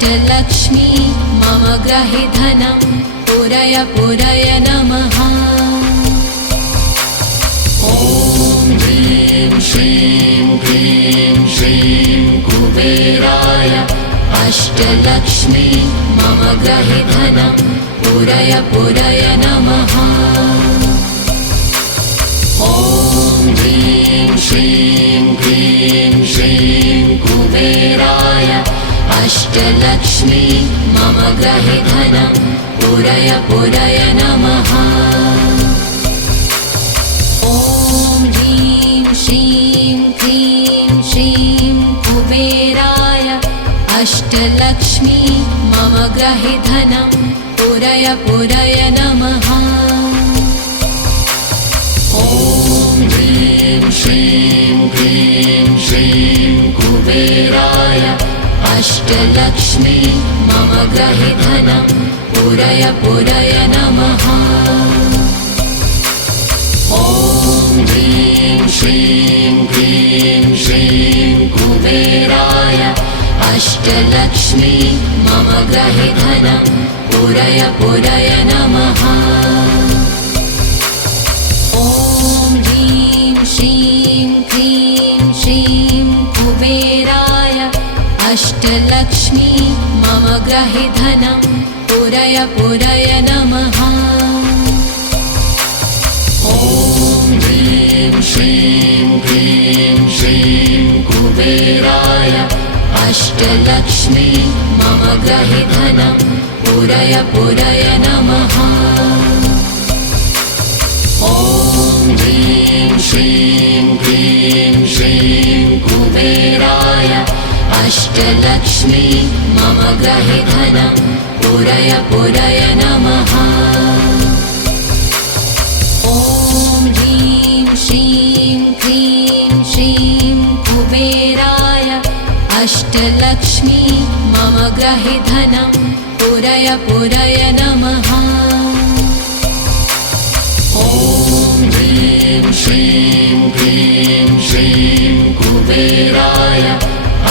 अष्टलक्ष्मी मम ग्रहे धनं पूरय पूरय नमः। ॐ ह्रीं श्रीं क्लीं श्रीं कुबेराय अष्टलक्ष्मी मम ग्रहे धनं पूरय पूरय नमः। ॐ ह्रीं श्रीं क्लीं श्रीं कुबेराय अष्टलक्ष्मी मम ग्रहे धनं पूरय पूरय नमः। ॐ ह्रीं श्रीं क्लीं श्रीं कुबेराय अष्टलक्ष्मी मम ग्रहे धनं पूरय पूरय नमः। ॐ ह्रीं श्रीं क्लीं श्रीं कुबेराय अष्टलक्ष्मी मम ग्रहे धनं पूरय पूरय नमः। ॐ ह्रीं श्रीं क्लीं श्रीं कुबेराय अष्टलक्ष्मी मम ग्रहे धनं पूरय पूरय नमः। ॐ ह्रीं श्रीं क्लीं श्रीं कुबेराय अष्टलक्ष्मी मम ग्रहे धनं पूरय पूरय नमः। ॐ ह्रीं श्रीं क्लीं श्रीं कुबेराय अष्टलक्ष्मी मम ग्रहे धनं पूरय पूरय नमः। ॐ ह्रीं श्रीं क्लीं श्रीं कुबेराय अष्टलक्ष्मी मम ग्रहे धनं पूरय पूरय नमः। ॐ ह्रीं श्रीं क्लीं श्रीं कुबेराय अष्टलक्ष्मी मम ग्रहे धनं पूरय पूरय नमः। ॐ ह्रीं श्रीं क्लीं श्रीं कुबेराय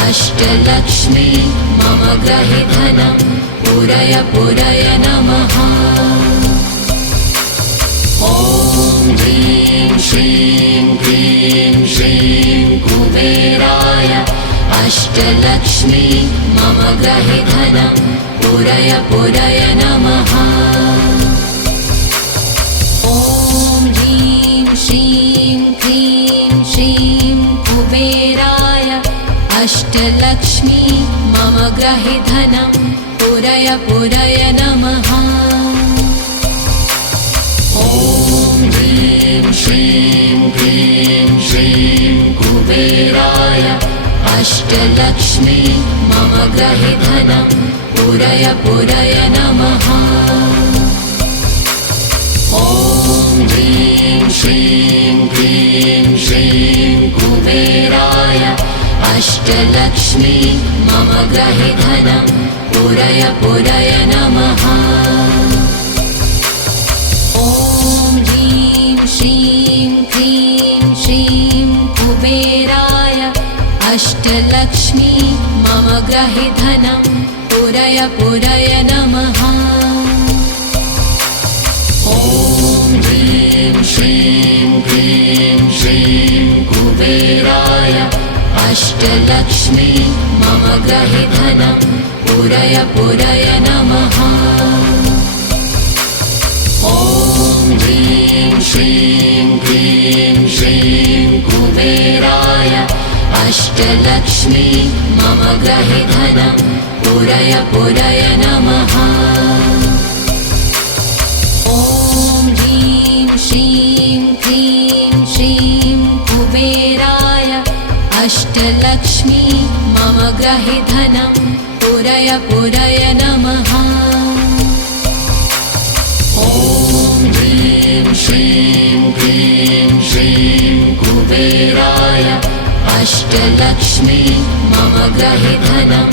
अष्टलक्ष्मी मम ग्रहे धनं पूरय पूरय नमः। ॐ ह्रीं श्रीं क्लीं श्रीं कुबेराय अष्टलक्ष्मी मम ग्रहे धनं पूरय पूरय नमः। ॐ ह्रीं श्रीं क्लीं श्रीं कुबेराय अष्टलक्ष्मी मम ग्रहे धनं पूरय पूरय नमः। ॐ ह्रीं श्रीं क्लीं श्रीं कुबेराय अष्टलक्ष्मी मम ग्रहे धनं पूरय पूरय नमः। ॐ ह्रीं श्रीं क्लीं श्रीं कुबेराय अष्टलक्ष्मी मम ग्रहे धनं पूरय पूरय नमः। ॐ ह्रीं श्रीं क्लीं श्रीं कुबेराय अष्टलक्ष्मी मम ग्रहे धनं पूरय पूरय नमः। ॐ ह्रीं श्रीं क्लीं श्रीं कुबेराय अष्टलक्ष्मी मम ग्रहे धनं पूरय पूरय नमः। ॐ ह्रीं श्रीं क्लीं श्रीं कुबेराय अष्टलक्ष्मी मम ग्रहे धनं पूरय पूरय नमः। ॐ ह्रीं श्रीं क्लीं श्रीं कुबेराय अष्टलक्ष्मी मम ग्रहे धनं पूरय पूरय नमः। ॐ ह्रीं श्रीं क्लीं श्रीं कुबेराय अष्टलक्ष्मी मम ग्रहे धनं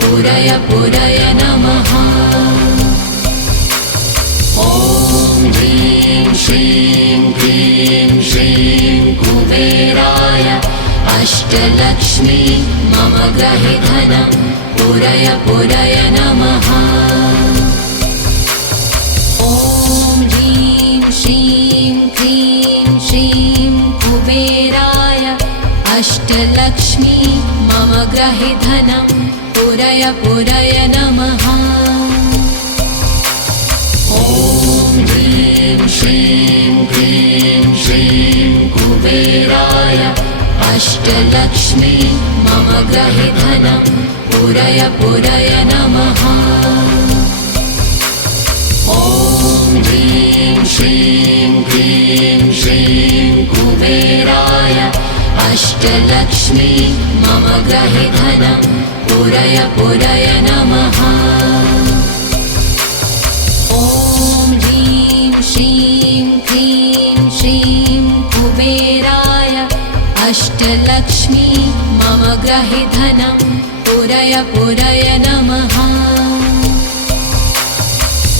पूरय पूरय नमः। ॐ ह्रीं श्रीं क्लीं श्रीं कुबेराय अष्टलक्ष्मी मम ग्रहे धनं पूरय पूरय नमः। ॐ ह्रीं श्रीं क्रीं श्रीं कुबेराय अष्टलक्ष्मी मम गृहे धनं पूरय पूरय नमः। ॐ ह्रीं श्रीं क्रीं श्रीं कुबेराय अष्टलक्ष्मी मम गृहे धनं पूरय पूरय नमः। ॐ ह्रीं श्रीं क्रीं श्रीं कुबेराय अष्टलक्ष्मी मम गृहे धनं पूरय पूरय नमः। ॐ ह्रीं श्रीं क्रीं श्रीं कुबेराय अष्टलक्ष्मी मम गृहे धनं पूरय पूरय नमः।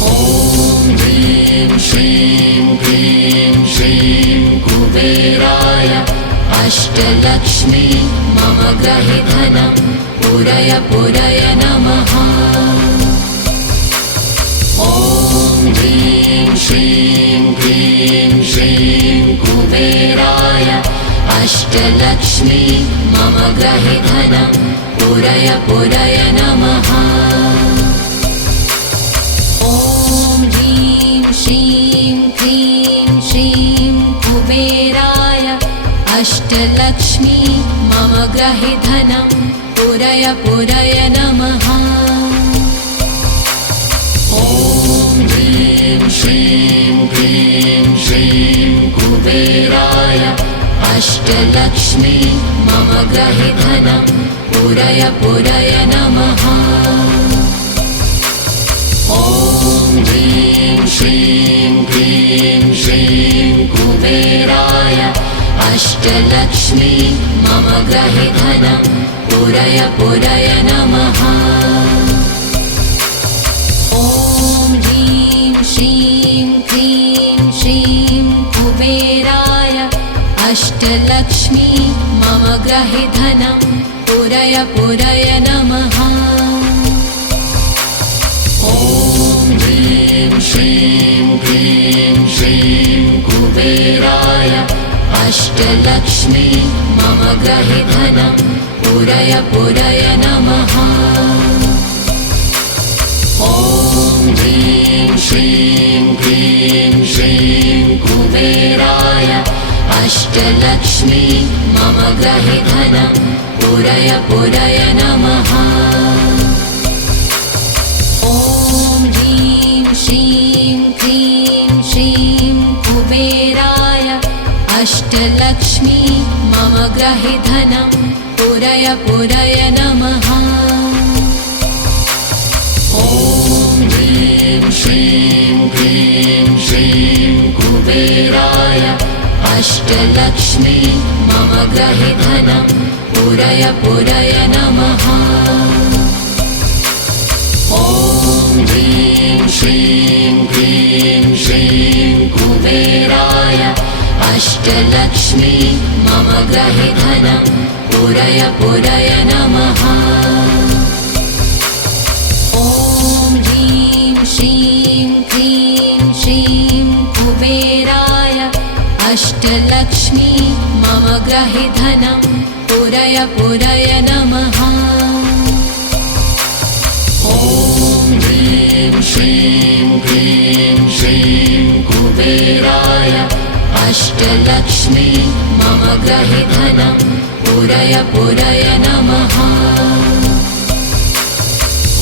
ॐ ह्रीं श्रीं क्रीं श्रीं कुबेराय अष्टलक्ष्मी मम गृहे धनं पूरय पूरय नमः। ॐ ह्रीं श्रीं क्रीं श्रीं कुबेराय अष्टलक्ष्मी मम गृहे धनं पूरय पूरय नमः। ॐ ह्रीं श्रीं क्रीं श्रीं कुबेराय अष्टलक्ष्मी मम गृहे धनं पूरय पूरय नमः। ॐ ह्रीं श्रीं क्रीं श्रीं कुबेराय अष्टलक्ष्मी मम गृहे धनं पूरय पूरय नमः। ॐ ह्रीं श्रीं क्रीं श्रीं कुबेराय अष्टलक्ष्मी मम गृहे धनं पूरय पूरय नमः। ॐ ह्रीं श्रीं क्रीं श्रीं कुबेराय अष्टलक्ष्मी मम गृहे धनं पूरय पूरय नमः। ॐ ह्रीं श्रीं क्रीं श्रीं कुबेराय अष्टलक्ष्मी मम गृहे धनं पूरय पूरय नमः। ॐ ह्रीं श्रीं क्रीं श्रीं कुबेराय अष्टलक्ष्मी मम गृहे धनं पूरय पूरय नमः। ॐ ह्रीं श्रीं क्रीं श्रीं कुबेराय अष्टलक्ष्मी मम गृहे धनं पूरय पूरय नमः। ॐ ह्रीं श्रीं क्रीं श्रीं कुबेराय अष्टलक्ष्मी मम गृहे धनं पूरय पूरय नमः। ॐ ह्रीं श्रीं क्रीं श्रीं कुबेराय अष्टलक्ष्मी मम गृहे धनं पूरय पूरय नमः। ॐ ह्रीं श्रीं क्रीं श्रीं कुबेराय अष्टलक्ष्मी मम गृहे धनं पूरय पूरय नमः। ॐ ह्रीं श्रीं क्रीं श्रीं कुबेराय अष्टलक्ष्मी मम गृहे धनं पूरय पूरय नमः।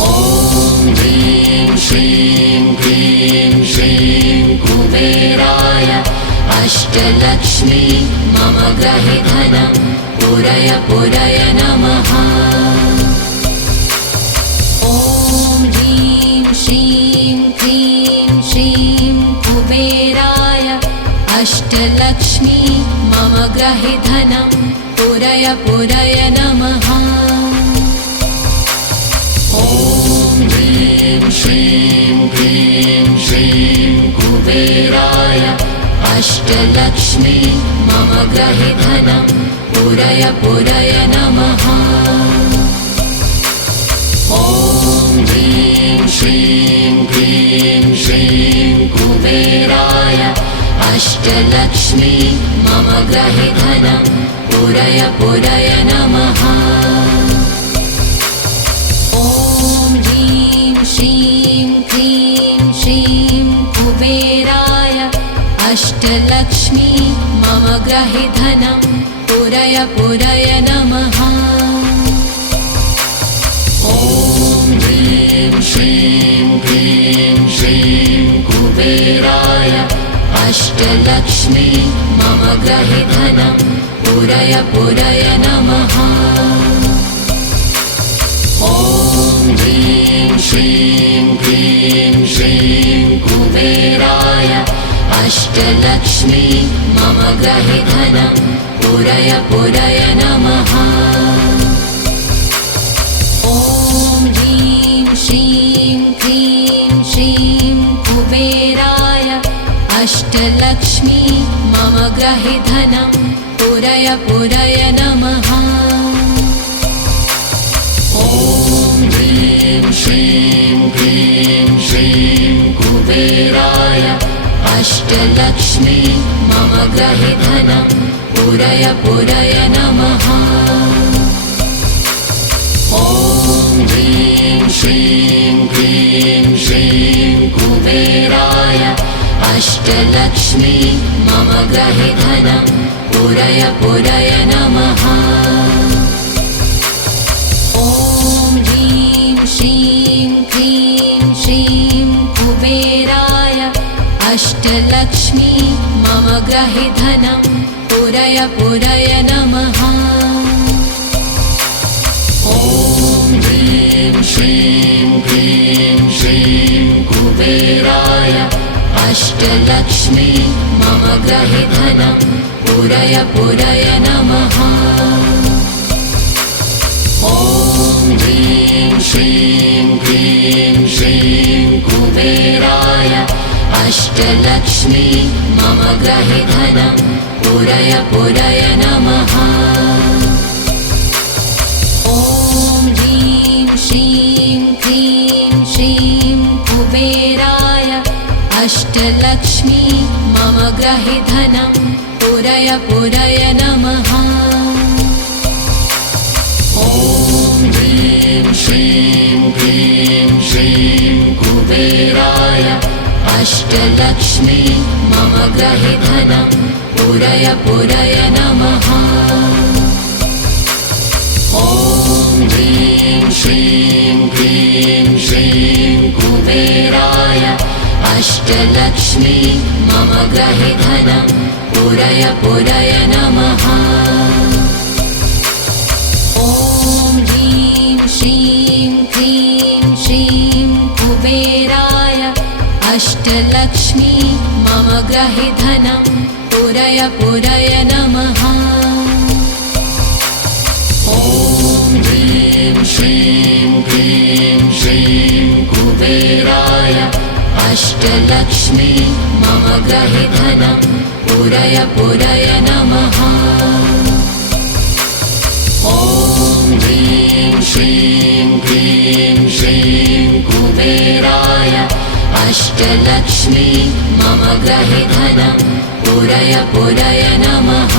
ॐ ह्रीं श्रीं क्रीं श्रीं कुबेराय अष्टलक्ष्मी मम गृहे धनं पूरय पूरय नमः। ॐ ह्रीं श्रीं क्रीं श्रीं कुबेराय अष्टलक्ष्मी मम गृहे धनं पूरय पूरय नमः। ॐ ह्रीं श्रीं क्रीं श्रीं कुबेराय अष्टलक्ष्मी मम गृहे धनं पूरय पूरय नमः। ॐ ह्रीं श्रीं क्लीं श्रीं कुबेराय अष्टलक्ष्मी मम गृहे धनं पुरय पुरय नमः। ॐ ह्रीं श्रीं क्लीं श्रीं कुबेराय अष्टलक्ष्मी मम गृहे धनं पुरय पुरय नमः। ॐ ह्रीं श्रीं क्लीं श्रीं कुबेराय अष्टलक्ष्मी मम गृहे धनं पुरय पुरय नमः। ॐ ह्रीं श्रीं क्लीं श्रीं कुबेराय अष्टलक्ष्मी मम गृहे धनं पुरय पुरय नमः। ॐ ह्रीं श्रीं क्लीं श्रीं कुबेराय अष्टलक्ष्मी मम गृहे धनं पुरय पुरय नमः। ॐ ह्रीं श्रीं क्लीं श्रीं कुबेराय अष्टलक्ष्मी मम गृहे धनं पुरय पुरय नमः। ॐ ह्रीं श्रीं क्लीं श्रीं कुबेराय अष्टलक्ष्मी मम गृहे धनं पुरय पुरय नमः। ॐ ह्रीं श्रीं क्लीं श्रीं कुबेराय अष्टलक्ष्मी मम गृहे धनं पुरय पुरय नमः। ॐ ह्रीं श्रीं क्लीं श्रीं कुबेराय अष्टलक्ष्मी मम गृहे धनं पुरय पुरय नमः। ॐ ह्रीं श्रीं क्लीं श्रीं कुबेराय अष्टलक्ष्मी मम गृहे धनं पुरय पुरय नमः। ॐ ह्रीं श्रीं क्लीं श्रीं कुबेराय अष्टलक्ष्मी मम गृहे धनं पुरय पुरय नमः। ॐ ह्रीं श्रीं क्लीं श्रीं कुबेराय अष्टलक्ष्मी मम गृहे धनं पुरय पुरय नमः। ॐ ह्रीं श्रीं क्लीं श्रीं कुबेराय अष्टलक्ष्मी मम गृहे धनं पुरय पुरय नमः। ॐ ह्रीं श्रीं क्लीं श्रीं कुबेराय अष्टलक्ष्मी मम गृहे धनं पुरय पुरय नमः। ॐ ह्रीं श्रीं क्लीं श्रीं कुबेराय अष्टलक्ष्मी मम गृहे धनं पुरय पुरय नमः। ॐ ह्रीं श्रीं क्लीं श्रीं कुबेराय अष्टलक्ष्मी मम गृहे धनं पुरय पुरय नमः।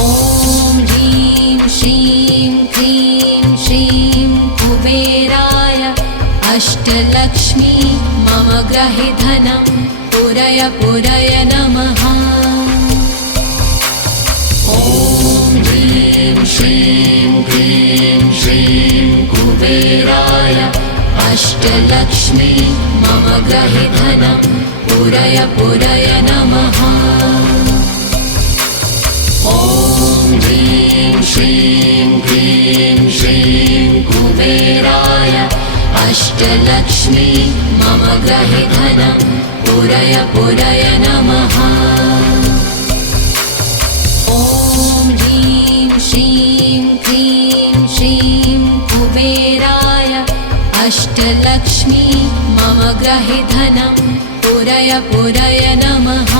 ॐ ह्रीं श्रीं क्लीं श्रीं कुबेराय अष्टलक्ष्मी मम गृहे धनं पुरय पुरय नमः। ॐ ह्रीं श्रीं क्लीं श्रीं कुबेराय अष्टलक्ष्मी मम गृहे धनं पुरय पुरय नमः। ॐ ह्रीं श्रीं क्लीं श्रीं कुबेराय अष्टलक्ष्मी मम गृहे धनं पुरय पुरय नमः। ॐ ह्रीं श्रीं क्लीं श्रीं कुबेराय अष्टलक्ष्मी मम गृहे धनं पुरय पुरय नमः।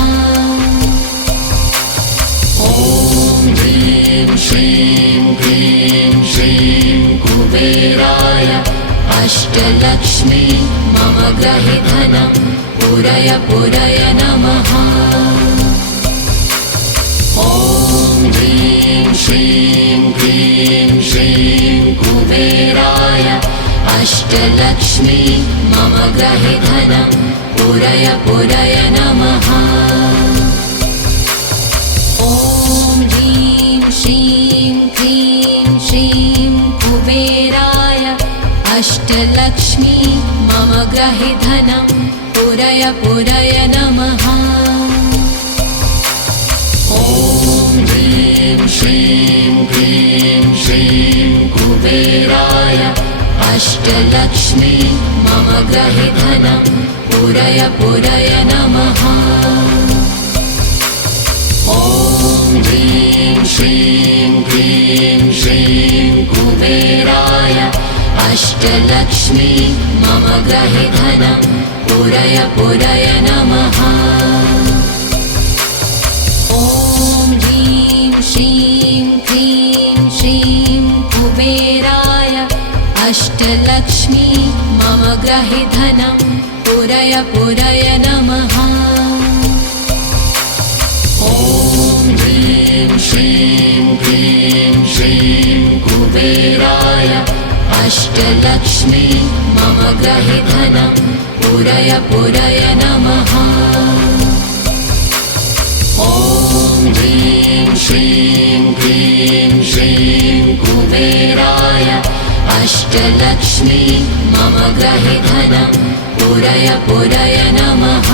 ॐ ह्रीं श्रीं क्लीं श्रीं कुबेराय अष्टलक्ष्मी मम गृहे धनं पुरय पुरय नमः। ॐ ह्रीं श्रीं क्लीं श्रीं कुबेराय अष्टलक्ष्मी मम गृहे धनं पुरय पुरय नमः। ॐ ह्रीं श्रीं क्लीं श्रीं कुबेराय अष्टलक्ष्मी मम गृहे धनं पुरय पुरय नमः। ॐ ह्रीं श्रीं क्लीं श्रीं कुबेराय अष्टलक्ष्मी मम गृहे धनं पुरय पुरय नमः। ॐ ह्रीं श्रीं क्लीं श्रीं कुबेराय अष्टलक्ष्मी मम गृहे धनं पुरय पुरय नमः। ॐ ह्रीं श्रीं क्लीं श्रीं कुबेराय अष्टलक्ष्मी मम गृहे धनं पुरय पुरय नमः। ॐ ह्रीं श्रीं क्लीं श्रीं कुबेराय अष्टलक्ष्मी मम गृहे धनं पुरय पुरय नमः। ॐ ह्रीं श्रीं क्लीं श्रीं कुबेराय अष्टलक्ष्मी मम गृहे धनं पुरय पुरय नमः।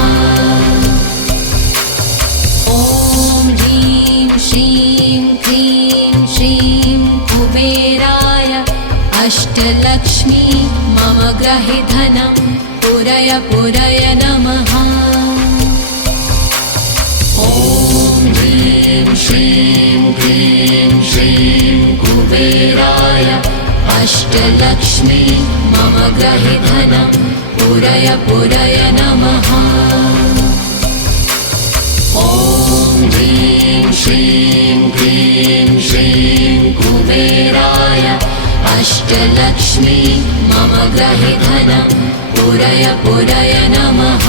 ॐ ह्रीं श्रीं क्लीं श्रीं कुबेराय अष्टलक्ष्मी मम गृहे धनं पुरय पुरय नमः। ॐ ह्रीं श्रीं क्लीं श्रीं कुबेराय अष्टलक्ष्मी मम गृहे धनं पुरय पुरय नमः। ॐ ह्रीं श्रीं क्लीं श्रीं कुबेराय अष्टलक्ष्मी मम गृहे धनं पुरय पुरय नमः।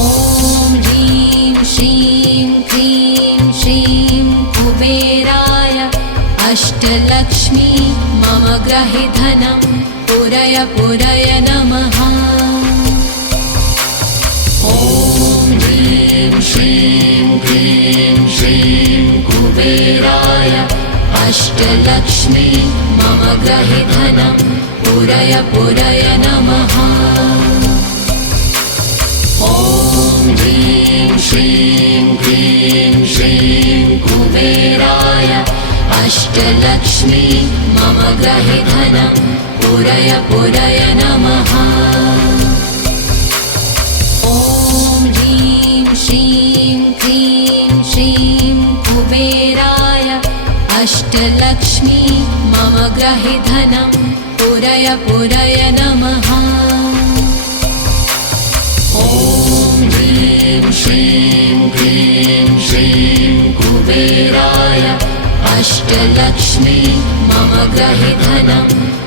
ॐ ह्रीं श्रीं क्लीं श्रीं कुबेराय अष्टलक्ष्मी मम गृहे धनं पुरय पुरय नमः। ॐ ह्रीं श्रीं क्लीं श्रीं कुबेराय अष्टलक्ष्मी मम गृहे धनं पुरय पुरय नमः। ॐ ह्रीं श्रीं क्लीं श्रीं कुबेराय अष्टलक्ष्मी मम गृहे धनं पुरय पुरय नमः। ॐ ह्रीं श्रीं क्लीं श्रीं कुबेराय अष्टलक्ष्मी मम गृहे धनं पुरय पुरय नमः। ॐ ह्रीं श्रीं क्लीं श्रीं कुबेराय अष्टलक्ष्मी मम गृहे धनं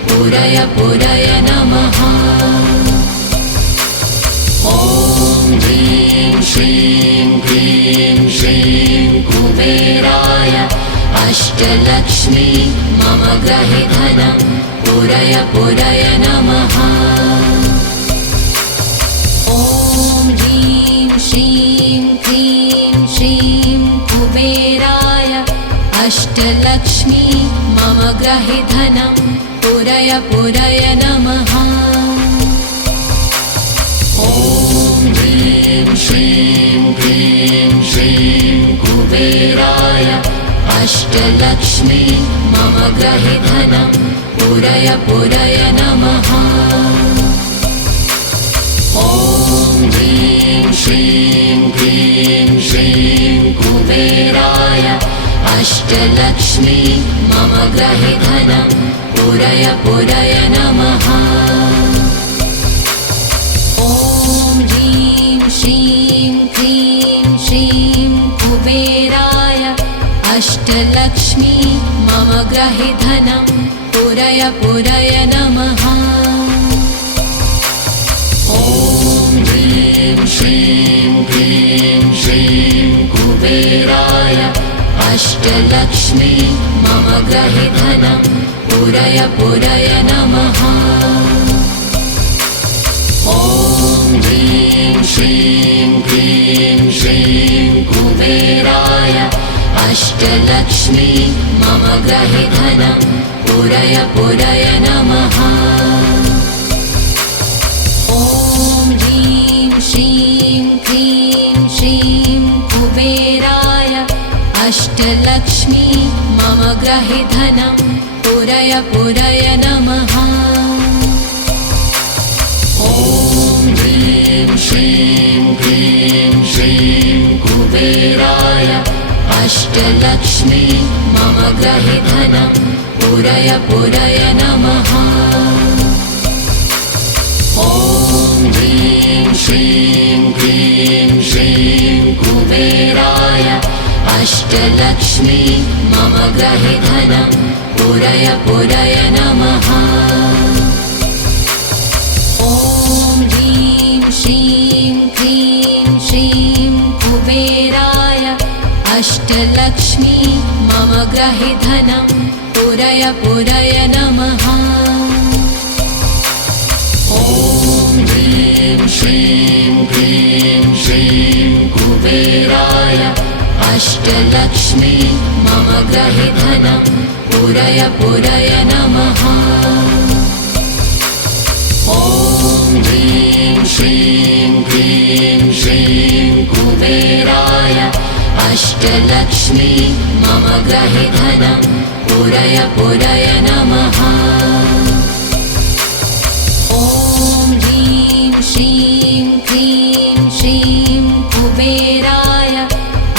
पुरय पुरय नमः। ॐ ह्रीं श्रीं क्लीं श्रीं कुबेराय अष्टलक्ष्मी मम गृहे धनं पुरय पुरय नमः। ॐ ह्रीं श्रीं क्लीं श्रीं कुबेराय अष्टलक्ष्मी मम गृहे धनं पुरय पुरय नमः। ॐ ह्रीं श्रीं क्लीं श्रीं कुबेराय अष्टलक्ष्मी मम गृहे धनं पुरय पुरय नमः। ॐ ह्रीं श्रीं क्लीं श्रीं कुबेराय अष्टलक्ष्मी मम गृहे धनं पुरय पुरय नमः। ॐ ह्रीं श्रीं क्लीं श्रीं कुबेराय अष्टलक्ष्मी मम ग्रहे धनं पुरय पुरय नमः। ॐ ह्रीं श्रीं क्लीं श्रीं कुबेराय अष्टलक्ष्मी मम ग्रहे धनं पुरय पुरय नमः। ॐ ह्रीं श्रीं क्लीं श्रीं कुबेराय अष्टलक्ष्मी मम ग्रहे धनं पुरय पुरय नमः। ॐ ह्रीं श्रीं क्लीं श्रीं कुबेराय अष्टलक्ष्मी मम ग्रहे धनं पुरय पुरय नमः। ॐ ह्रीं श्रीं क्लीं श्रीं कुबेराय अष्टलक्ष्मी मम ग्रहे धनं पुरय पुरय नमः। ॐ ह्रीं श्रीं क्लीं श्रीं कुबेराय अष्टलक्ष्मी मम ग्रहे धनं पुरय पुरय नमः। ॐ ह्रीं श्रीं क्लीं श्रीं कुबेराय अष्टलक्ष्मी मम ग्रहे धनं पुरय पुरय नमः। ॐ ह्रीं श्रीं क्लीं श्रीं कुबेराय अष्टलक्ष्मी मम ग्रहे धनं पुरय पुरय नमः। ॐ ह्रीं श्रीं क्लीं श्रीं कुबेराय अष्टलक्ष्मी मम ग्रहे धनं पुरय पुरय नमः। ॐ ह्रीं श्रीं क्लीं श्रीं कुबेराय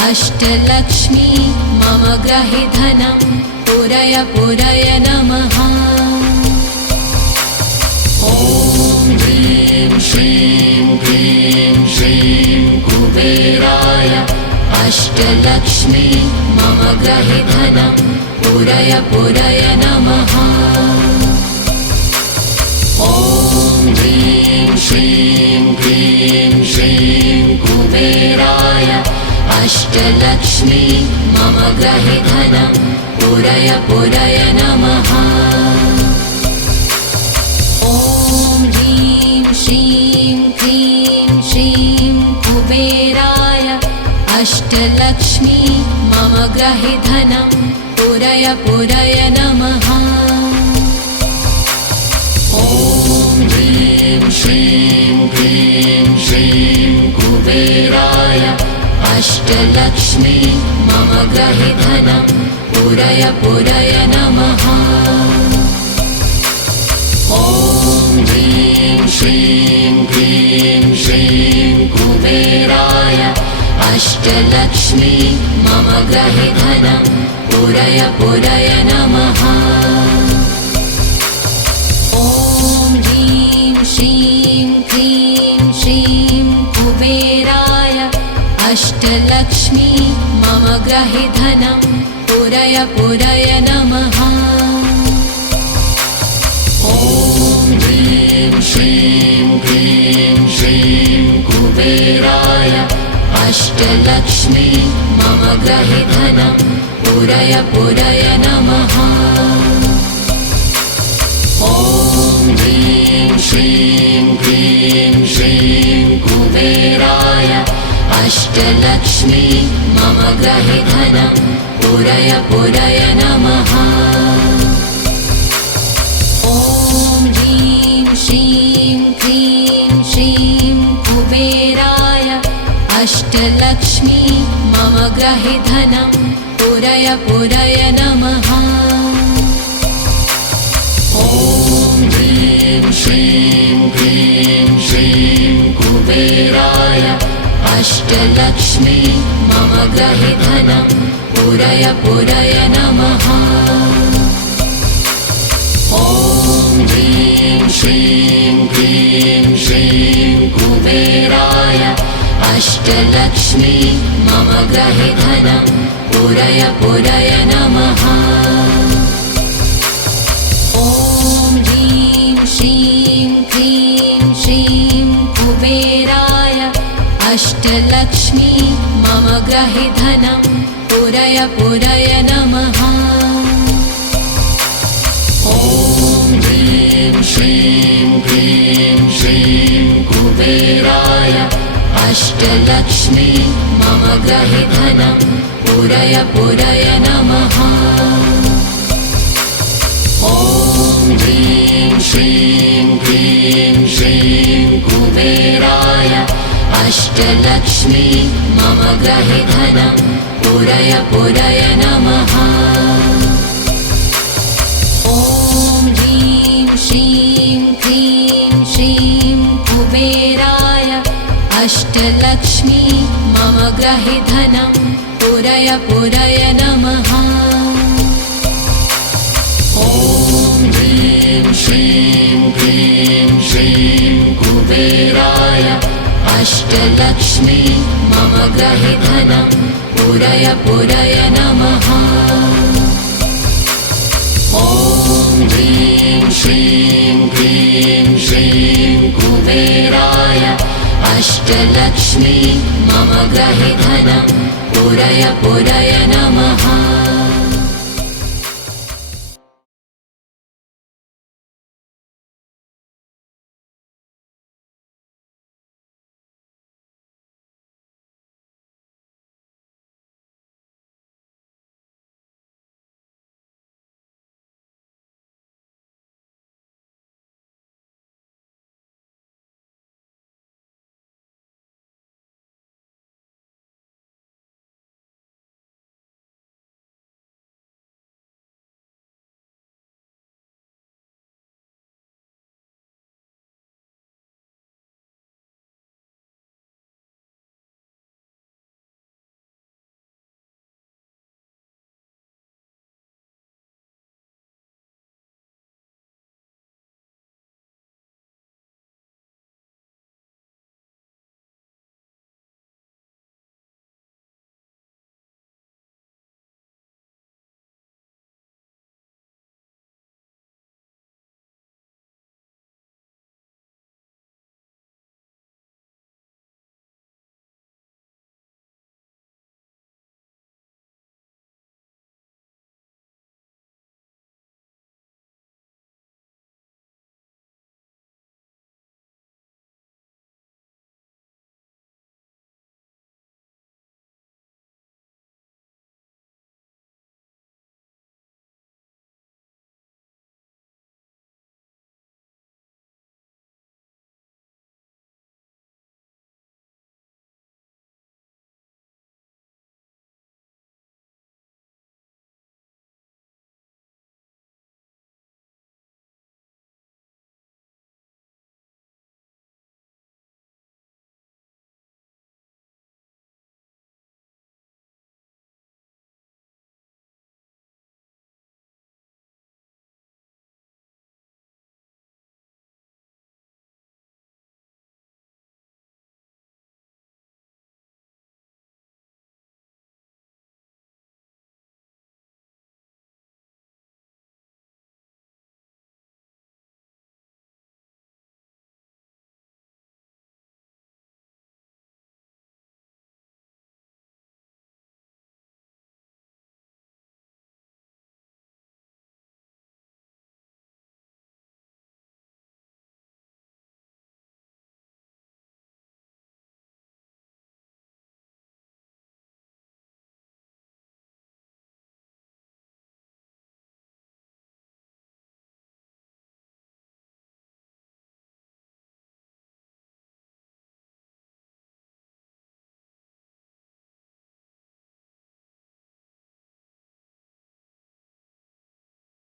अष्टलक्ष्मी मम ग्रहे धनं पुरय पुरय नमः। ॐ ह्रीं श्रीं क्लीं श्रीं कुबेराय अष्टलक्ष्मी मम ग्रहे धनं पुरय पुरय नमः। ॐ ह्रीं श्रीं क्लीं श्रीं कुबेराय अष्टलक्ष्मी मम ग्रहे धनं पुरय पुरय नमः। ॐ ह्रीं श्रीं क्लीं श्रीं कुबेराय अष्टलक्ष्मी मम ग्रहे धनं पुरय पुरय नमः। ॐ ह्रीं श्रीं क्लीं श्रीं कुबेराय अष्टलक्ष्मी मम ग्रहे धनं पुरय पुरय नमः। ॐ ह्रीं श्रीं क्लीं श्रीं कुबेराय अष्टलक्ष्मी मम ग्रहे धनं पुरय पुरय नमः। ॐ ह्रीं श्रीं क्लीं श्रीं कुबेराय अष्टलक्ष्मी मम ग्रहे धनं पुरय पुरय नमः। ॐ ह्रीं श्रीं क्लीं श्रीं कुबेराय अष्टलक्ष्मी मम ग्रहे धनं पुरय पुरय नमः। ॐ ह्रीं श्रीं क्लीं श्रीं कुबेराय अष्टलक्ष्मी मम ग्रहे धनं पुरय पुरय नमः। ॐ ह्रीं श्रीं क्लीं श्रीं कुबेराय अष्टलक्ष्मी मम ग्रहे धनं पुरय पुरय नमः। ॐ ह्रीं श्रीं क्लीं श्रीं कुबेराय अष्टलक्ष्मी मम ग्रहे धनं पुरय पुरय नमः। ॐ ह्रीं श्रीं क्लीं श्रीं कुबेराय अष्टलक्ष्मी मम ग्रहे धनं पुरय पुरय नमः। अष्टलक्ष्मी मम ग्रहे धनं पूरय पूरय नमः। ॐ ह्रीं श्रीं क्लीं श्रीं कुबेराय अष्टलक्ष्मी मम ग्रहे धनं पूरय पूरय नमः। ॐ ह्रीं श्रीं क्लीं श्रीं कुबेराय अष्टलक्ष्मी मम ग्रहे धनं पूरय पूरय नमः। ॐ ह्रीं श्रीं क्लीं श्रीं कुबेराय अष्टलक्ष्मी मम ग्रहे धनं पूरय पूरय नमः। ॐ ह्रीं श्रीं क्लीं श्रीं कुबेराय अष्टलक्ष्मी मम ग्रहे धनं पूरय पूरय नमः। ॐ ह्रीं श्रीं क्लीं श्रीं कुबेराय अष्टलक्ष्मी मम ग्रहे धनं पूरय पूरय नमः।